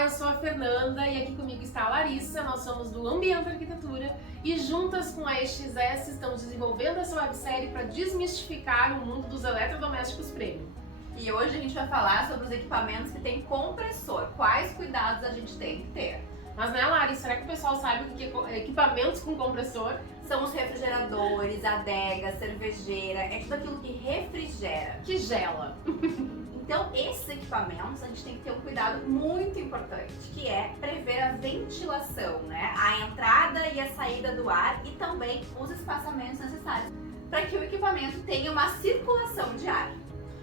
Olá, eu sou a Fernanda e aqui comigo está a Larissa, nós somos do Ambiente Arquitetura e juntas com a EXS estamos desenvolvendo essa websérie para desmistificar o mundo dos eletrodomésticos premium. E hoje a gente vai falar sobre os equipamentos que têm compressor, quais cuidados a gente tem que ter. Mas né, Larissa, será que o pessoal sabe o que é equipamentos com compressor? São os refrigeradores, adega, cervejeira, é tudo aquilo que refrigera. Que gela. Então, esses equipamentos a gente tem que ter um cuidado muito importante, que é prever a ventilação, né? A entrada e a saída do ar e também os espaçamentos necessários para que o equipamento tenha uma circulação de ar.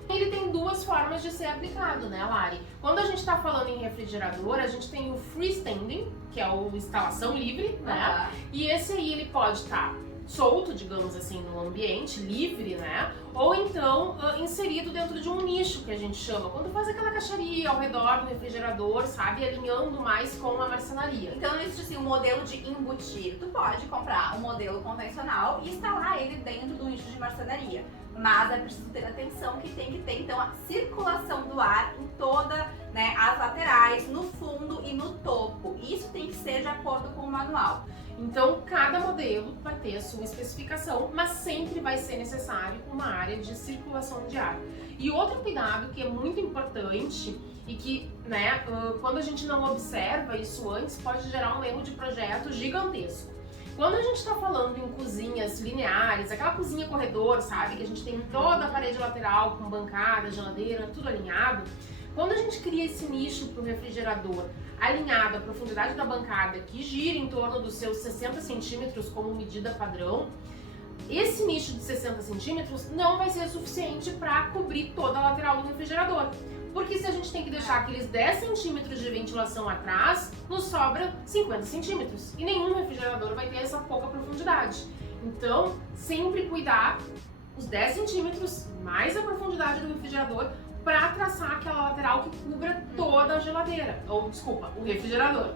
Ele tem duas formas de ser aplicado, né, Lari? Quando a gente está falando em refrigerador, a gente tem o freestanding, que é o instalação livre, né? E esse aí ele pode estar solto, digamos assim, no ambiente, livre, né? Ou então inserido dentro de um nicho, que a gente chama, quando faz aquela caixaria ao redor do refrigerador, sabe? Alinhando mais com a marcenaria. Então não existe assim um modelo de embutir. Tu pode comprar um modelo convencional e instalar ele dentro do nicho de marcenaria. Mas é preciso ter atenção que tem que ter então a circulação do ar em toda, né, as laterais, no fundo e no topo. Isso tem que ser de acordo com o manual. Então, cada modelo vai ter a sua especificação, mas sempre vai ser necessário uma área de circulação de ar. E outro cuidado que é muito importante e que, né, quando a gente não observa isso antes, pode gerar um erro de projeto gigantesco. Quando a gente está falando em cozinhas lineares, aquela cozinha corredor, sabe, que a gente tem toda a parede lateral com bancada, geladeira, tudo alinhado, quando a gente cria esse nicho para o refrigerador alinhado à profundidade da bancada, que gira em torno dos seus 60 centímetros como medida padrão, esse nicho de 60 centímetros não vai ser suficiente para cobrir toda a lateral do refrigerador. Porque se a gente tem que deixar aqueles 10 centímetros de ventilação atrás, nos sobra 50 centímetros. E nenhum refrigerador vai ter essa pouca profundidade. Então, sempre cuidar os 10 centímetros mais a profundidade do refrigerador para traçar aquela lateral que cubra toda a geladeira, ou desculpa, o refrigerador.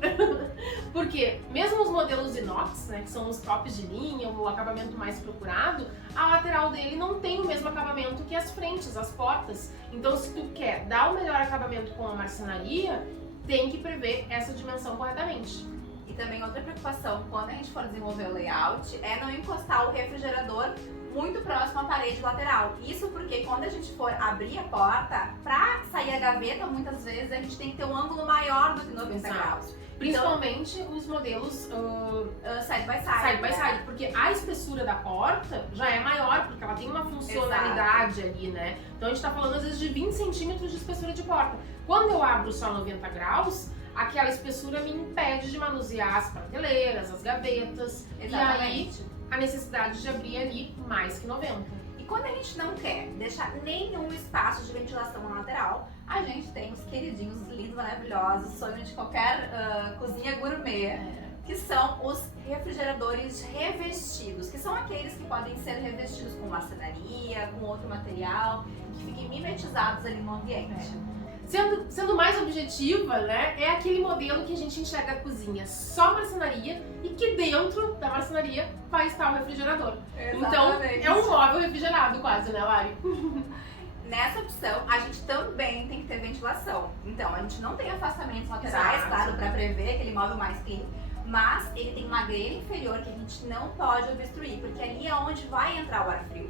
Porque mesmo os modelos inox, né, que são os tops de linha, o acabamento mais procurado, a lateral dele não tem o mesmo acabamento que as frentes, as portas. Então, se tu quer dar o melhor acabamento com a marcenaria, tem que prever essa dimensão corretamente. E também outra preocupação quando a gente for desenvolver o layout é não encostar o refrigerador muito próximo à parede lateral. Isso porque quando a gente for abrir a porta, para sair a gaveta, muitas vezes a gente tem que ter um ângulo maior do que 90 graus. Principalmente então, os modelos side by side, by side, porque a espessura da porta já é maior, porque ela tem uma funcionalidade ali, né? Então a gente tá falando às vezes de 20 centímetros de espessura de porta. Quando eu abro só 90 graus, aquela espessura me impede de manusear as prateleiras, as gavetas. Exatamente. E aí, a necessidade de abrir ali mais que 90. E quando a gente não quer deixar nenhum espaço de ventilação na lateral, a gente tem os queridinhos lindos, maravilhosos, sonho de qualquer cozinha gourmet, que são os refrigeradores revestidos, que são aqueles que podem ser revestidos com marcenaria, com outro material, que fiquem mimetizados ali no ambiente. Sendo mais objetiva, né, é aquele modelo que a gente enxerga a cozinha só marcenaria e que dentro da marcenaria vai estar o refrigerador. Exatamente. Então, é um móvel refrigerado quase, né, Lari? Nessa opção, a gente também tem que ter ventilação. Então, a gente não tem afastamentos laterais, claro, para prever aquele móvel mais clean, mas ele tem uma grelha inferior que a gente não pode obstruir, porque ali é onde vai entrar o ar frio.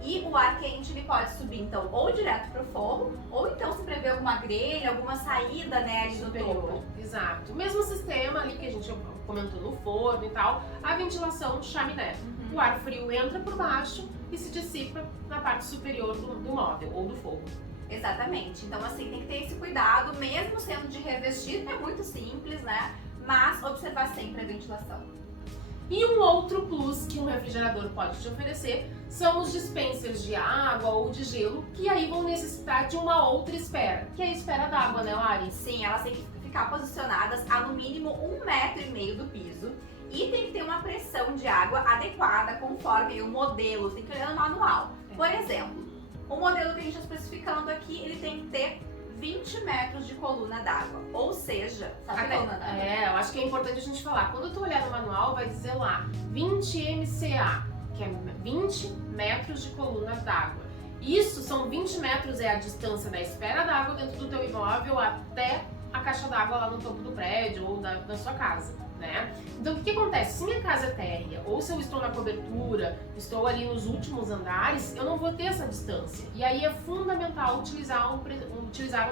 E o ar quente ele pode subir então ou direto para o forro, ou então se prevê alguma grelha, alguma saída, né, ali do topo. Exato. O mesmo sistema ali que a gente comentou no forno e tal, a ventilação de chaminé. O ar frio entra por baixo e se dissipa na parte superior do móvel ou do forro. Exatamente. Então assim, tem que ter esse cuidado, mesmo sendo de revestir, é muito simples, né? Mas observar sempre a ventilação. E um outro plus que um refrigerador pode te oferecer são os dispensers de água ou de gelo, que aí vão necessitar de uma outra espera, que é a espera d'água, né, Lari? Sim, elas têm que ficar posicionadas a no mínimo 1,5 metro do piso e tem que ter uma pressão de água adequada conforme o modelo, tem que olhar no manual. Por exemplo, o modelo que a gente está especificando aqui, ele tem que ter 20 metros de coluna d'água, ou seja, sabe a coluna d'água? Eu acho que é importante a gente falar, quando tu olhar no manual vai dizer lá 20 MCA, que é 20 metros de coluna d'água. Isso são 20 metros é a distância da espera d'água dentro do teu imóvel até a caixa caixa d'água lá no topo do prédio ou da sua casa, né? Então o que acontece? Se minha casa é térrea ou se eu estou na cobertura, estou ali nos últimos andares, eu não vou ter essa distância. E aí é fundamental utilizar um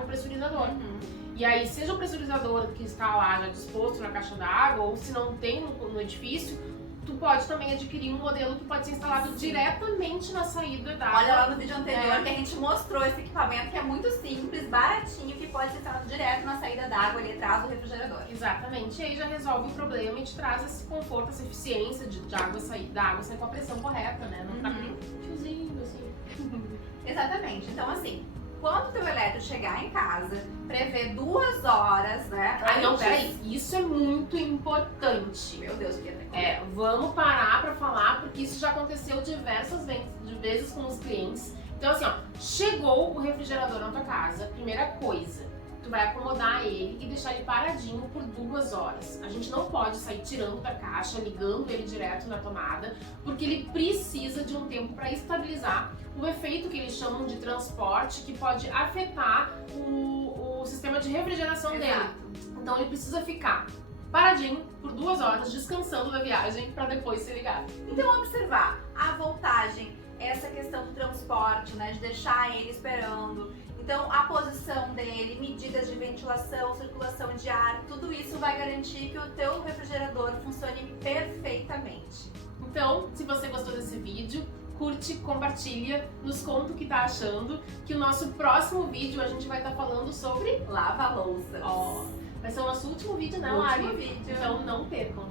pressurizador. E aí, seja o pressurizador que está lá já disposto na caixa d'água ou se não tem no edifício, tu pode também adquirir um modelo que pode ser instalado diretamente na saída da água. Olha lá no vídeo anterior que a gente mostrou esse equipamento que é muito simples, baratinho, que pode ser instalado direto na saída da água ali atrás do refrigerador. Exatamente, e aí já resolve o problema e te traz esse conforto, essa eficiência de água sair com a pressão correta, né? Não ficar aquele fiozinho assim. Exatamente, então assim, quando o teu elétrico chegar em casa, prevê 2 horas, né? Ah, não, peraí, isso é muito importante. Meu Deus, que Vamos parar pra falar, porque isso já aconteceu diversas vezes com os clientes. Então assim, ó, chegou o refrigerador na tua casa, primeira coisa, tu vai acomodar ele e deixar ele paradinho por 2 horas. A gente não pode sair tirando da caixa, ligando ele direto na tomada, porque ele precisa de um tempo para estabilizar o efeito que eles chamam de transporte, que pode afetar o sistema de refrigeração dele. Então ele precisa ficar paradinho por 2 horas, descansando da viagem, para depois ser ligado. Então observar a voltagem, essa questão do transporte, né, de deixar ele esperando. Então, a posição dele, medidas de ventilação, circulação de ar, tudo isso vai garantir que o teu refrigerador funcione perfeitamente. Então, se você gostou desse vídeo, curte, compartilha, nos conta o que tá achando, que o nosso próximo vídeo a gente vai estar falando sobre lava-louças. Vai ser o nosso último vídeo, né, Último Lari? vídeo. Então não percam.